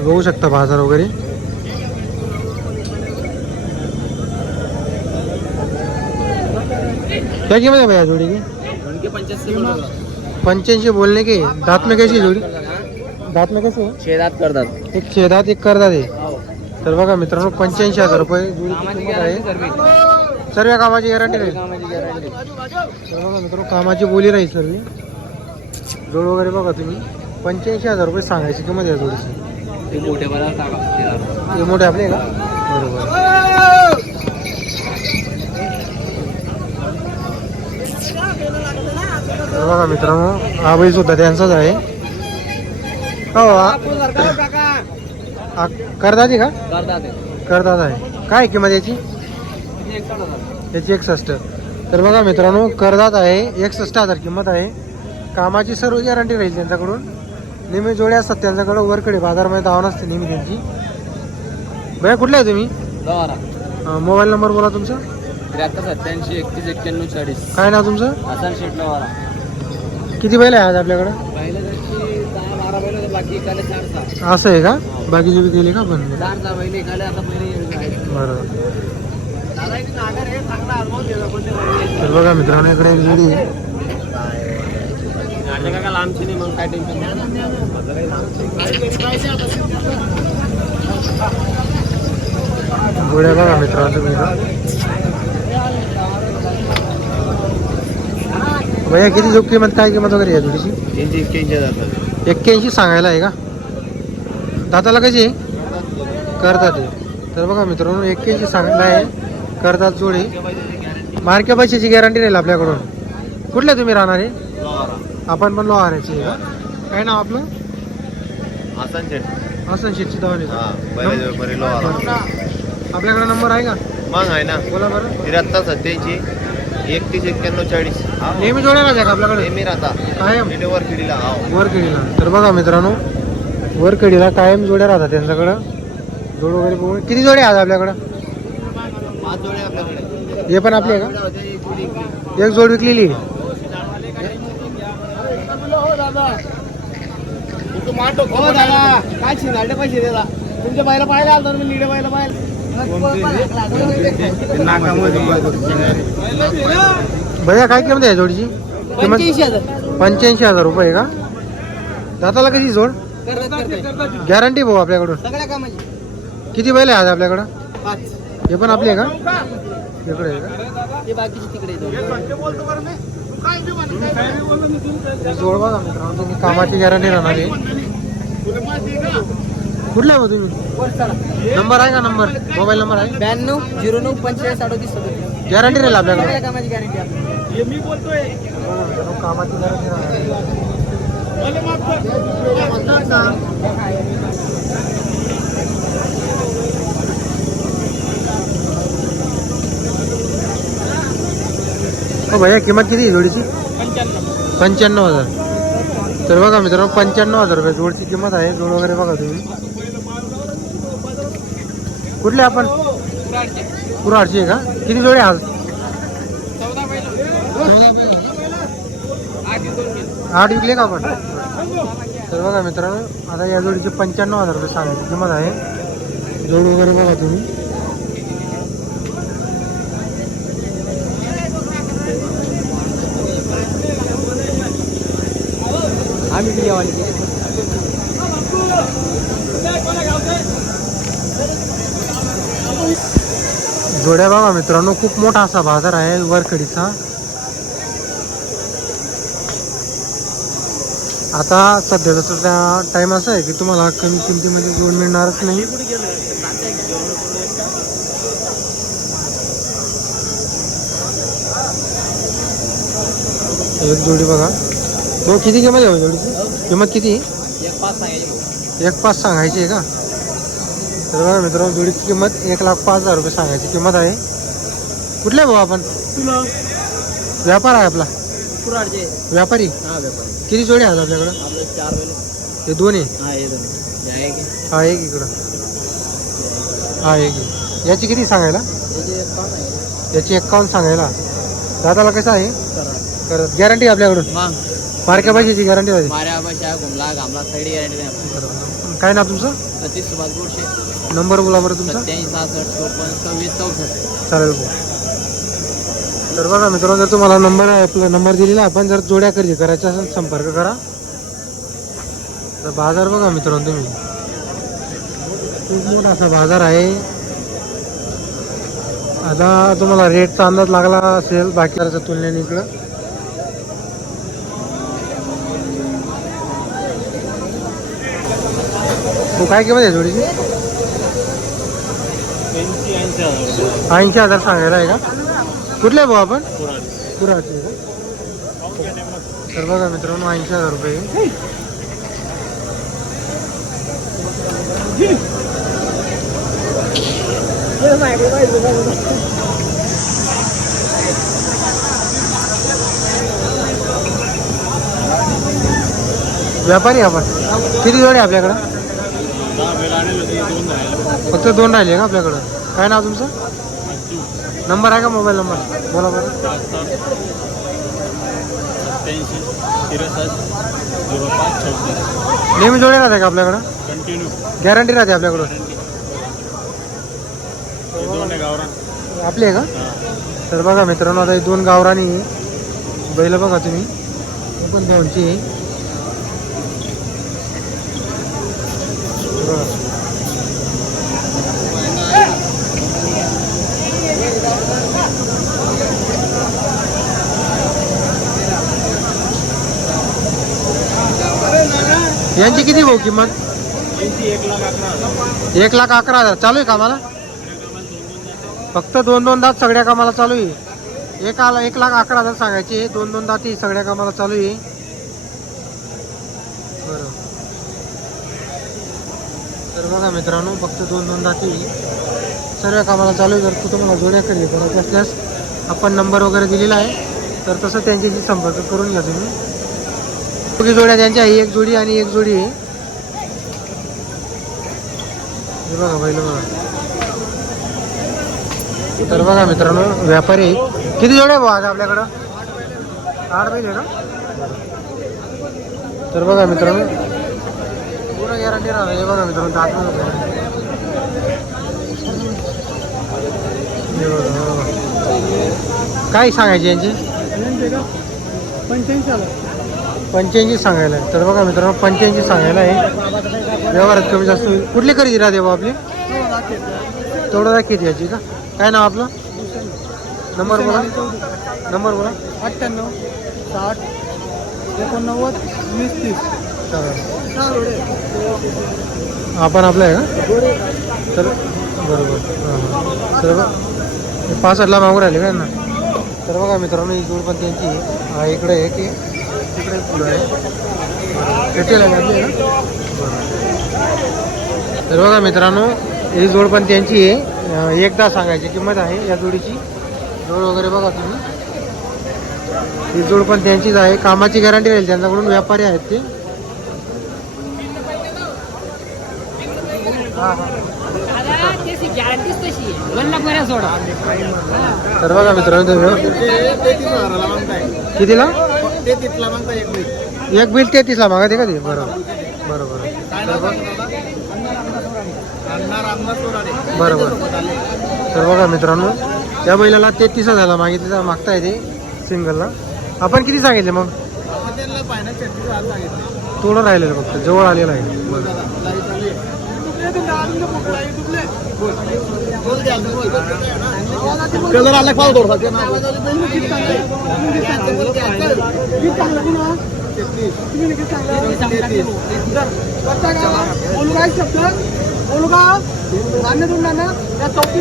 बघू शकता बाज़ार वगैरे. क्या कीमत है भैया जोड़ी की? पंचायत बोलने की दांत में कैसी जोड़ी? दांत में कैसे? है छे दात करतात. एक छेदात एक करदात आहे तर बघा मित्रांनो पंच्याऐंशी हज़ार रुपये जोडीची किंमत आहे. सर्व कामाची गॅरंटी राहील तर बघा मित्रांनो कामाची बोली राहील सर्व. जोड वगैरे बघा तुम्ही. पंच्याऐंशी हज़ार रुपये सांगायची किंमत आहे जोडीची. ते मोठे मला सांगा. मोठे आपले का? बरोबर. बघा मित्रांनो हा बैल सुद्धा त्यांचाच आहे. हो करदाची का? करदात आहे. काय किंमत याची? याची एकसष्ट तर बघा मित्रांनो करदात आहे एकसष्ट हजार किंमत आहे. कामाची सर्व गॅरंटी राहील त्यांच्याकडून. नेहमी जोड्या असतात त्यांच्याकडं. वरकडे बाजारमध्ये धावण असते नेहमी त्यांची. भैया कुठले आहे तुम्ही? अं, मोबाईल नंबर बोला तुमचा. त्र्याहत्तर सत्याऐंशी एकतीस एक्क्याण्णव चाळीस. काय नाव तुमचं? हसन शेट नवारा किती बैल आहे आज आपल्याकडं? पहिल्या दिवशी दहा बारा बैल होते, बाकी एकाले चार सहा. असं आहे का? बाकीचे बी केले का पण? चार सहा बैल एकाले आता पहिले बरोबर दादा इथे नागर आहे चांगला अनुभव दिला कोणते बैल. तर बघा मित्रांनो इकडे एक जोडी आहे. नाटक का लांबची नाही मग काय टेन्शन जोड्या बघा मित्रांनो. भैया किती जो किंमत काय किंमत वगैरे आहे त्यांची एक्क्याऐंशी जातात एक्क्याऐंशी सांगायला आहे का? दाताला कशी? आहे करतात तर बघा मित्रांनो एक्क्याऐंशी सांगायला आहे. करतात जोडी. मार्के पैशाची गॅरंटी राहील आपल्याकडून. कुठले तुम्ही राहणार आहे? आपण पण लोहाराची काय नाव आपलं? हसन शेट हसन शेटची दवाने हा आपल्याकडे नंबर आहे का? मग आहे ना. बोला बरं. त्र्याहत्तर सत्याऐंशी एकतीस एक्क्याण्णव चाळीस. नेहमी जोड्या राहत्या का आपल्याकडे? नेहमी राहता. कायम? वर खिडीला हा. वरकडीला तर बघा मित्रांनो वरकडीला कायम जोड्या राहतात त्यांच्याकडं. जोड वगैरे बघून. किती जोड्या आहेत आपल्याकडं? पाच जोडे आपल्याकडे. हे पण आपली आहे का? एक जोड विकलेली आहे. हो दादा काय शिंगाडे पैसे देता तुमच्या बायला पाहिलं आलं मी निडे बायला भैया काय किंमत आहे जोडीची? किंमत पंच्याऐंशी हजार. रुपये का? दाताला कशी जोड? गॅरंटी भाऊ आपल्याकडून. किती बैल आहे आज आपल्याकडं? पाच. हे पण आपले आहे का? इकडे आहे का ते बाकीचे तिकडे जोड बघा मित्रांनो तुम्ही कामाची गॅरंटी राहणार आहे. कुठला आहे भाऊ तुम्ही? नंबर आहे का नंबर मोबाईल नंबर आहे? ब्याण्णव झिरो नऊ पंचेचाळीस अडोतीस गॅरंटी राहील आपल्याकडे. कामाची गॅरंटी मी बोलतोय. कामाची गॅरंटी राहणार हो भैया किंमत किती आहे जोडीची? पंच्याण्णव हजार. तर बघा मित्रांनो पंच्याण्णव हजार रुपये जोडची किंमत आहे. जोड वगैरे बघा तुम्ही. कुठले आपण? कुराडची आहे का? किती जोडे आज? आठ विकले का आपण? तर बघा मित्रांनो आता या जोडीचे पंच्याण्णव हजार रुपये सांगायची किंमत आहे. जोड वगैरे बघा तुम्ही. जोड्या बाबा मित्रांनो खूप मोठा असा बाजार आहे वरखडीचा. आता सध्याचा टाइम असा आहे की तुम्हाला कमी किमतीमध्ये जोड मिळणारच नाही. एक जोडी बघा. तो किती किंमत आहे हो जोडीची? किंमत किती? एक पाच सांगायचे एक पाच सांगायची आहे का? तर बघा मित्रांनो जोडीची किंमत एक लाख पाच हजार रुपये सांगायची किंमत आहे. कुठले भाऊ आपण? व्यापार आहे आपला. व्यापारी? हा व्यापारी. किती जोडे आहेत आपल्याकडं? आपले चार हे दोन आहे हा दोन आहे की. एक इकडं. हा एक. याची किती सांगायला? याचे एक्कावन्न सांगायला. दादाला कसं आहे? करा करत. गॅरंटी आपल्याकडून? मग. मार्क्या पैशाची गॅरंटी राहते माऱ्या बशा घुमला घामला साईड गॅरंटी नाही काय नाव तुमचं? सतीश सुभाष गोडशे नंबर बोला बरं तुमचा. सत्याऐंशी सहासष्ट चोपन्न सव्वीस चौसष्ट. चालेल भाऊ तर बघा मित्रांनो जर तुम्हाला नंबर आपला नंबर दिलेला आपण जर जोड्या खरेदी करायच्या असेल संपर्क करा. तर बाजार बघा मित्रांनो तुम्ही. खूप मोठा असा बाजार आहे. आता तुम्हाला रेटचा अंदाज लागला असेल बाकीच्या तुलनेने इकडं. हो काय किंमत आहे थोडीशी? ऐंशी हजार सांगायला आहे का? कुठले भाऊ आपण? कुराचे तर बघा मित्रांनो ऐंशी हजार रुपये. व्यापारी आपण. किती जोडी आहे आपल्याकडं? फक्त दोन राहिले का आपल्याकडं? काय नाव तुमचं? नंबर आहे का मोबाईल नंबर? बोला बरं. नेहमी जोडे राहते का आपल्याकडं? कंटिन्यू गॅरंटी राहते आपल्याकडं? आपली आहे का? तर बघा मित्रांनो आता हे दोन गावरानी बैल बघा तुम्ही. पण दोनची यांची किती भाऊ किंमत? एक लाख अकरा हजार. चालू आहे कामाला? फक्त दोन दोन दात सगळ्या कामाला चालू आहे. एक आला एक लाख अकरा हजार सांगायचे. दोन दोन दाती सगळ्या कामाला चालू आहे. बरं. तर बघा मित्रांनो फक्त दोन दोन दाती सर्व कामाला चालू आहे. जर तू तुम्हाला जोड्या खरेदी करायची असल्यास आपण नंबर वगैरे दिलेला आहे. तर तसं त्यांच्याशी संपर्क करून घ्या तुम्ही. दोघी जोड्या त्यांच्या ही एक जोडी आणि एक जोडी. आहे हे बघा पहिलं बघा. तर बघा मित्रांनो व्यापारी. किती जोड्या भाऊ आज आपल्याकडं? आठ पाहिजे ना? तर बघा मित्रांनो. पूर्ण गॅरंटी राहणार. हे बघा मित्रांनो दात काय सांगायचे यांचे? पंच्याऐंशी सांगायला आहे. तर बघा मित्रांनो पंच्याऐंशी सांगायला आहे. व्यवहारात कमी जास्त होईल. कुठली खरेदी राहते बा आपली? तेवढं दाखवते याची का? काय नाव आपलं? नंबर बोला. नंबर बोला. अठ्ठ्याण्णव साठ एकोणनव्वद वीस तीस. आपण आपलं आहे का? तर बरोबर. हां तर बघ पासष्टला मागून राहिले काय ना तर बघा मित्रांनो ही जोड पण त्यांची. हा इकडे आहे की तिकडे एक फुलं आहे भेटेल आहे तर बघा मित्रांनो ही जोड पण त्यांची आहे. एकदा सांगायची किंमत आहे या जोडीची. जोड वगैरे बघा तुम्ही. ही जोड पण त्यांचीच आहे. कामाची गॅरंटी राहील त्यांच्याकडून व्यापारी आहेत ते. हां हां. तर बघा मित्रांनो कितीला? तेहतीसला एक बैल. एक बिल तेहतीसला मागा ते का ते? बरोबर. बरोबर. काय नाव सांगतो दादा? अण्णा रामदास सोराडे. बरोबर. तर बघा मित्रांनो त्या बैलाला तेहतीस हजारला मागितले मागताय ते सिंगलला. आपण किती सांगितले मग? आपण त्यांना सांगितले. थोडं राहिलेलं फक्त. जवळ आलेलं आहे. लाइट द्या, कलर आला पाव थोडसा बोलू काय शब्द बोलू का मान्य या चौकी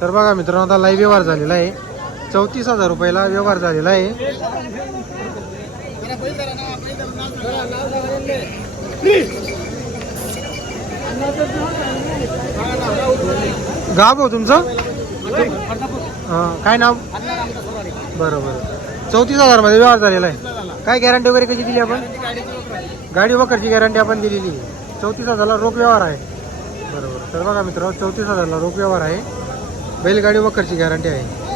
तर बघा मित्रांनो आता लाईव्ह व्यवहार झालेला आहे. चौतीस हजार रुपयाला व्यवहार झालेला आहे. गाव भाऊ तुमचं? हां काय नाव? बरं बरं. चौतीस हजारमध्ये व्यवहार झालेला आहे. काय गॅरंटी वगैरे कशी दिली आपण? गाडी वकरची गॅरंटी आपण दिलेली आहे. चौतीस हजारला रोख व्यवहार आहे. बरोबर तर बघा मित्र चौतीस हजारला रोख व्यवहार आहे. बैलगाडी वकरची गॅरंटी आहे.